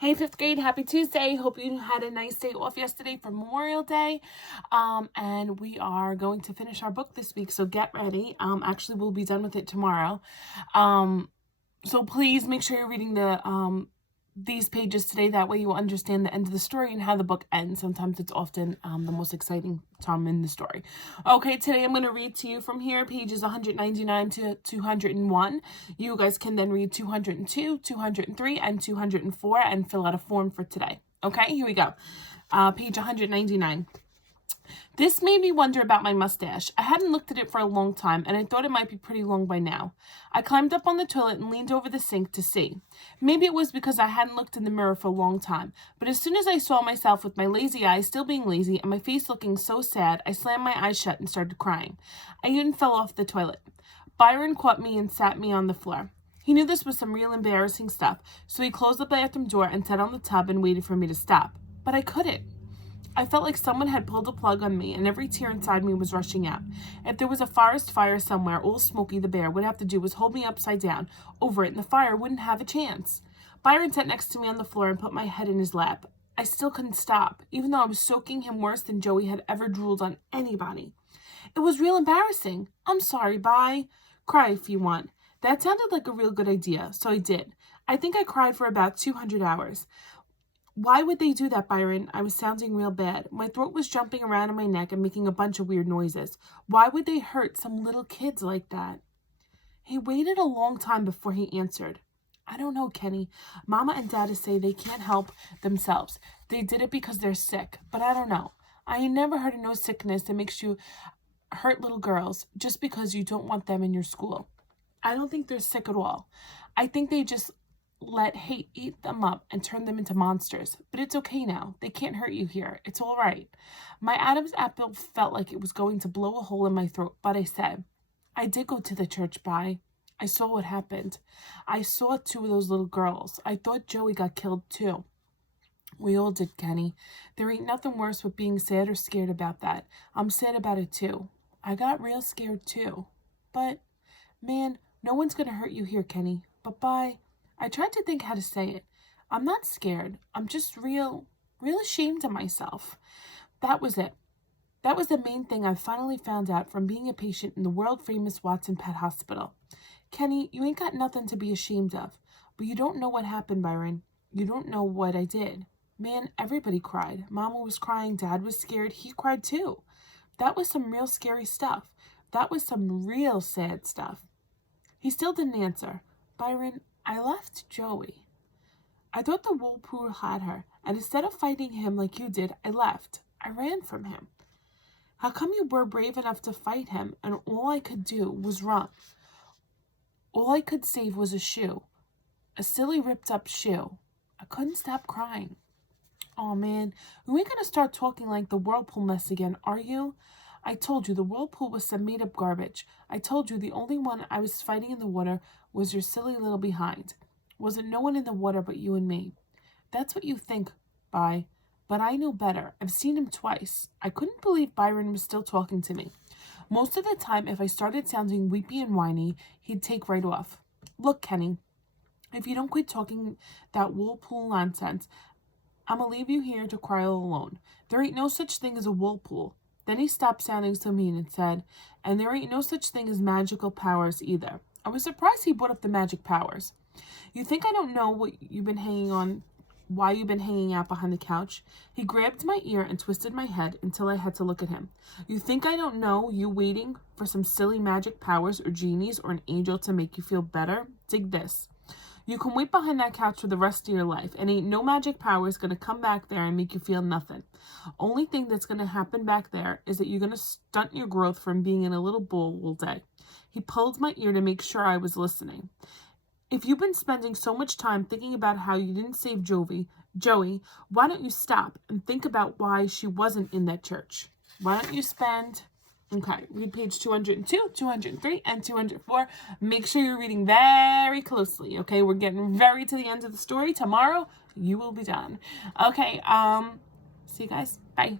Hey, fifth grade, happy Tuesday. Hope you had a nice day off yesterday for Memorial Day. And we are going to finish our book this week, so get ready. Actually, we'll be done with it tomorrow. So please make sure you're reading these pages today. That way you will understand the end of the story and how the book ends. Sometimes it's often the most exciting time in the story. Okay, today I'm going to read to you from here, pages 199 to 201. You guys can then read 202, 203, and 204 and fill out a form for today. Okay, here we go. Page 199. This made me wonder about my mustache. I hadn't looked at it for a long time, and I thought it might be pretty long by now. I climbed up on the toilet and leaned over the sink to see. Maybe it was because I hadn't looked in the mirror for a long time, but as soon as I saw myself with my lazy eyes still being lazy and my face looking so sad, I slammed my eyes shut and started crying. I even fell off the toilet. Byron caught me and sat me on the floor. He knew this was some real embarrassing stuff, so he closed the bathroom door and sat on the tub and waited for me to stop. But I couldn't. I felt like someone had pulled a plug on me, and every tear inside me was rushing out. If there was a forest fire somewhere, old Smokey the Bear would have to do was hold me upside down over it, and the fire wouldn't have a chance. Byron sat next to me on the floor and put my head in his lap. I still couldn't stop, even though I was soaking him worse than Joey had ever drooled on anybody. It was real embarrassing. I'm sorry, bye. Cry if you want. That sounded like a real good idea, so I did. I think I cried for about 200 hours. Why would they do that, Byron? I was sounding real bad. My throat was jumping around in my neck and making a bunch of weird noises. Why would they hurt some little kids like that? He waited a long time before he answered. I don't know, Kenny. Mama and Dada say they can't help themselves. They did it because they're sick, but I don't know. I ain't never heard of no sickness that makes you hurt little girls just because you don't want them in your school. I don't think they're sick at all. I think they just let hate eat them up and turn them into monsters. But it's okay now. They can't hurt you here. It's all right. My Adam's apple felt like it was going to blow a hole in my throat, but I said, I did go to the church, Bye. I saw what happened. I saw 2 of those little girls. I thought Joey got killed too. We all did, Kenny. There ain't nothing worse with being sad or scared about that. I'm sad about it too. I got real scared too. But, man, no one's gonna hurt you here, Kenny. But bye. I tried to think how to say it. I'm not scared. I'm just real ashamed of myself. That was it. That was the main thing I finally found out from being a patient in the world-famous Watson Pet Hospital. Kenny, you ain't got nothing to be ashamed of. But you don't know what happened, Byron. You don't know what I did. Man, everybody cried. Mama was crying. Dad was scared. He cried too. That was some real scary stuff. That was some real sad stuff. He still didn't answer. Byron, I left Joey. I thought the Whirlpool had her, and instead of fighting him like you did, I left. I ran from him. How come you were brave enough to fight him, and all I could do was run? All I could save was a shoe. A silly ripped-up shoe. I couldn't stop crying. Oh, man, you ain't gonna start talking like the Whirlpool mess again, are you? I told you the Whirlpool was some made-up garbage. I told you the only one I was fighting in the water was your silly little behind. Wasn't no one in the water but you and me. That's what you think, Bye. But I knew better. I've seen him twice. I couldn't believe Byron was still talking to me. Most of the time, if I started sounding weepy and whiny, he'd take right off. Look, Kenny, if you don't quit talking that Whirlpool nonsense, I'm gonna leave you here to cry all alone. There ain't no such thing as a Whirlpool. Then he stopped sounding so mean and said, and there ain't no such thing as magical powers either. I was surprised he brought up the magic powers. You think I don't know why you've been hanging out behind the couch? He grabbed my ear and twisted my head until I had to look at him. You think I don't know you waiting for some silly magic powers or genies or an angel to make you feel better? Dig this. You can wait behind that couch for the rest of your life, and ain't no magic power is going to come back there and make you feel nothing. Only thing that's going to happen back there is that you're going to stunt your growth from being in a little bowl all day. He pulled my ear to make sure I was listening. If you've been spending so much time thinking about how you didn't save Joey, why don't you stop and think about why she wasn't in that church? Why don't you spend... Okay, read page 202, 203, and 204. Make sure you're reading very closely, okay? We're getting very to the end of the story. Tomorrow, you will be done. Okay, see you guys. Bye.